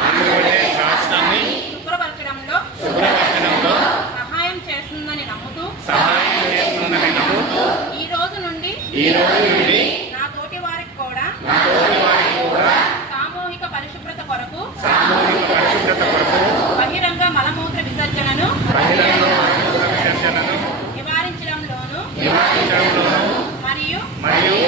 ఆంధ్రప్రదేశ్ రాష్ట్రాన్ని శుభ్రపరచడంలో శుభ్రపరచడంలో సహాయం చేస్తుందని నమ్ముతూ సహాయం చేస్తుందని నమ్ముతూ ఈ రోజు నుండి ఈ రోజు నుండి నా తోటి వారికి కూడా నా తోటి వారికి కూడా సామూహిక పరిశుభ్రత కొరకు సామూహిక పరిశుభ్రత కొరకు బహిరంగ మలమూత్ర విసర్జనను నివారించడంలోను నివారించడంలోనూ మరియు మరియు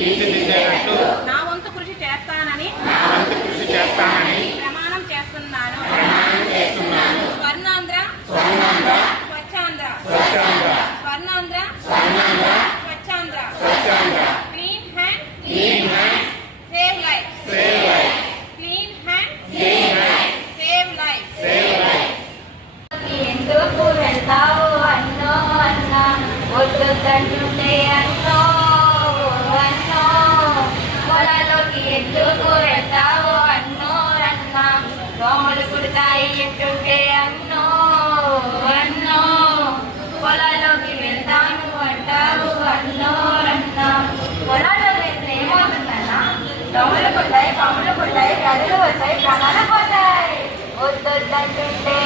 తీర్చిదిద్దేటట్టు నా వంతు కృషి చేస్తానని నా వంతు కృషి చేస్తానని ప్రమాణం చేస్తున్నాను. ప్రమాణం చేస్తున్నాను. Swarnandhra Swarnandhra Swachhandhra. Swachhandhra. Swarnandhra Swarnandhra Swachhandhra. Swachhandhra. Clean hand clean save life save life clean hand clean hands save life save life ఎందుకు వెళ్తావు అన్నో అన్న వద్దంటుంటే అన్నో. పొలాల్లోకి ఎందుకు అన్నో అన్న దోమలు కుడతాయి అంటుంటే అన్నో అన్నో పొలాల్లోకి వెళ్తాను అంటావు అన్నో అన్న పొలాల్లో వెళ్తే ఏమవుతుందన్నా దోమలు కుడతాయి పాములు కుడతాయి గదులు వస్తాయి ప్రాణాలు పోతాయి. వద్దంటుంటే